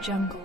Jungle.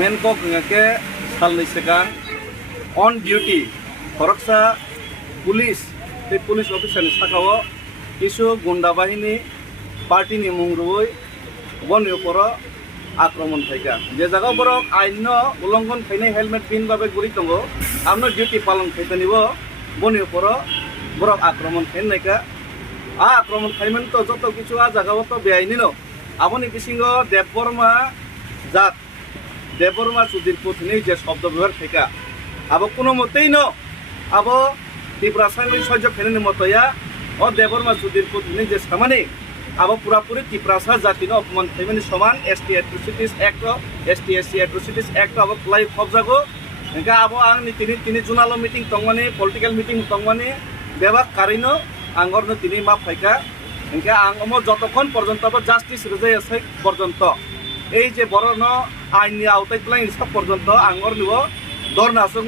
Menkok ngake salni sekan on duty Horaksa police the police officer ni sakao isu gunda bahini party ni mungroi bon yoporo akromon thaika je jaga borok aino ulongon khainai helmet pin babe guri tongo amno duty palon khaitanibo bon yoporo borok akromon khainaika a akromon khaiman to joto kichu a jaga to beaini no aboni bisingo Debborma jat Debborma Sudir Puthini je শব্দ ব্যবহার থেকে আবো কোনো মতেই ন আবো ত্রিপুরাসানি সহ্য ফেরেনি মতয়া ও Debborma Sudir Puthini যে সামানি আবো পুরাপুরি ত্রিপুরাসা জাতিনো অপমান ফেমিনি সমান ST atrocities act ST SC atrocities act আবো ক্লাই খবজাগো একা আবো আং তিনি জুনালো মিটিং তংমানি পলিটিক্যাল মিটিং তংমানি বেবা কারিনো আঙ্গরনো তিনি মা ফাইকা একা আং অম যতক্ষণ পর্যন্ত জাস্টিস রেজাই আছে পর্যন্ত এই যে বড় আইনি আওতায় তুলাই সব পর্যন্ত আঙ্গর নিব দর নাচক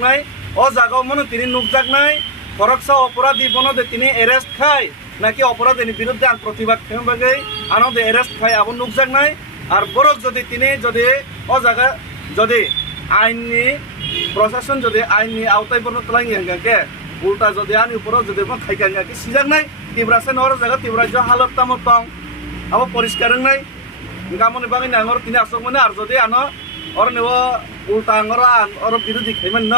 ও জায়গাও মনে তিনি নুকজাক নাই ফরকসা অপরাধী বনদে তিনি এরেস্ট খায় নাকি অপরাধীর বিরুদ্ধে আন প্রতিবাদ খেয়ে আনন্দে এরেস্ট খায় আবার নুকজাক নাই আর বরক যদি ও জায়গা যদি আইনি প্রশাসন যদি আইনি আওতায় বন তুলাই গাঙ্গাকে উল্টা যদি আনি উপর যদি খাইকা গাঙ্গাকে সিজাক নাই তিব্রাসে নর জায়গা তিব্রাজ্য হালত তামত তং আবার পরিষ্কার নাই গামনি বাঙি আঙর তিনি আসক মানে আর যদি আনো ওর নেব উল্টা আঙর ওর বিরোধী খাইমান ন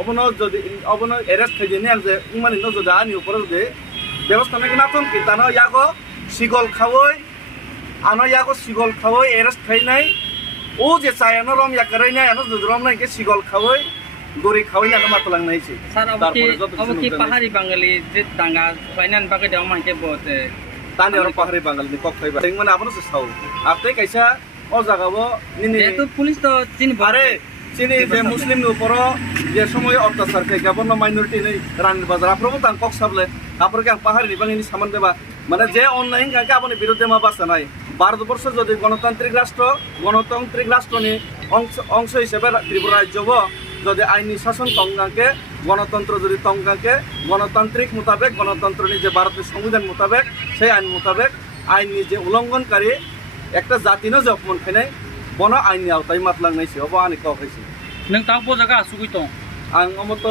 অবনো যদি অবনো এরেস্ট খাই দিয়ে যে মানে ন যদি আনি উপরে যদি ব্যবস্থা নাকি না থম কি তানো ইয়াগো সিগল খাওই আনো ইয়াগো সিগল খাওই এরেস্ট খাই নাই ও যে চাই আনো রম ইয়াকারাই নাই আনো যদি রম নাকি সিগল খাওই দড়ি খাওই না মাতলাং নাইছি স্যার অবকি পাহাড়ি বাঙালি যে দাঙ্গা ফাইনান বাগে দেও মাইকে বতে Tani orang pahari Bangal ni kok kaiba. Ting mana apa sesau. Artinya kaisa oh jagawo nini. Itu polis to sini bare sini je Muslim nu poro je somoy অত্যাচার kai gabon no minority ni ran bazar aprobo tang kok sable. Apor kang pahari ni bang ini saman deba. Mana je online kang aboni বিরুদ্ধে ma basa nai. Bharatvarsha যদি গণতান্ত্রিক রাষ্ট্র ni অংশ হিসেবে ত্রিপুরা রাজ্য যদি আইনি শাসন তঙ্গাকে গণতন্ত্র যদি তঙ্গাকে গণতান্ত্রিক মোতাবেক গণতন্ত্র যে ভারতের সংবিধান মোতাবেক সেই আইন মোতাবেক আইনি যে উল্লঙ্ঘনকারী একটা জাতিনো যে অপমান খাইনাই বন আইনি আওতায় মাতলাংনাইছে অব আনি কক হয়েছে নং তাও জায়গা আসুকই তো আং অমত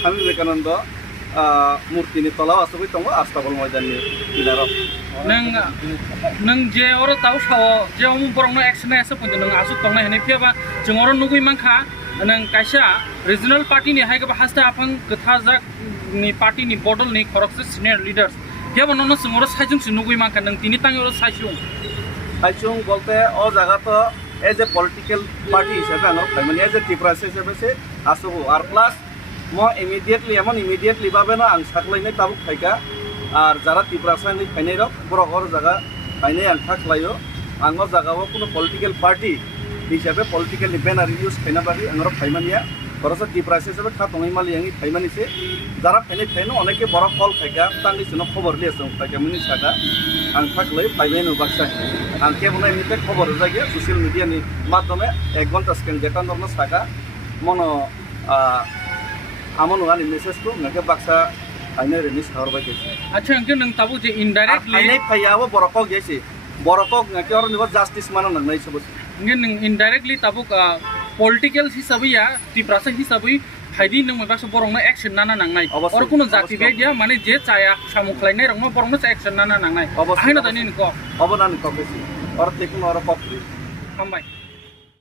স্বামী বিবেকানন্দ মূর্তিনি তলাও আসুকই দङ আস্তাবল ময়দাননি কিনারাव नों जे अर ताव साव जे अमु बरंनो एक्शन एसे पन्त नों आसु तंना हेने फेबा जों अर नुगुइ मानखा नों कायसा रिजनल पार्टी नि हायगा हास्ता आफां गथा जाक नि पार्टी नि बडल नि खरकसे सिनियर लिडार्स केबो ननो जों अर साइजों सु नुगुइ मानखा नों तिनि तांग अर साइजों বলতে ও জায়গা তো এজ এ পলিটিক্যাল পার্টি হিসেবে আনো মানে এজ এ ত্রিপুরা হিসেবে সে আসবো আর প্লাস ম ইমিডিয়েটলি ভাবে না আং সাকলাইনাই তাবুক খাইকা আর যারা ত্রিপুরাসানি ফাইনাই রক বড় জায়গা ফাইনাই আং থাকলাইও আঙর জায়গাও কোনো পলিটিক্যাল পার্টি হিসাবে পলিটিক্যাল ব্যানার ইউজ খাইনা বাকি আঙর ফাইমানিয়া খরচ ত্রিপুরা হিসেবে খা তঙাই মালি আঙি ফাইমানিছে যারা ফাইনো অনেকে বড় কল খাইকা তাंनि सिनो खबर लियासं फाइका मिनि सागा आं थाकलै फाइबाय नु बाक्सा आं केबल एमनिते खबर जागे सोशल मिडिया नि माध्यमे 1 घन्टा स्केन जेटा नरनो सागा मनो আমন ওয়ানি মেসেজ কো নাকে বাক্সা আইনে রিলিজ হরবাই গেছে আচ্ছা আঙ্কে নং তাবু যে ইনডাইরেক্টলি আইনে ফাইয়াবো বরকক গেছে বরকক নাকে অর নিব জাস্টিস মানা নাই সবস nge nang indirectly tabuk political hisabai ya tiprasa hisabai haidi nang mabasa borong na action nana nangnai or kono jati be dia mane je chaya samukhlainai rongma borong na action nana nangnai ahina tani ko obonan ko besi or tekun or kopri. हामबाय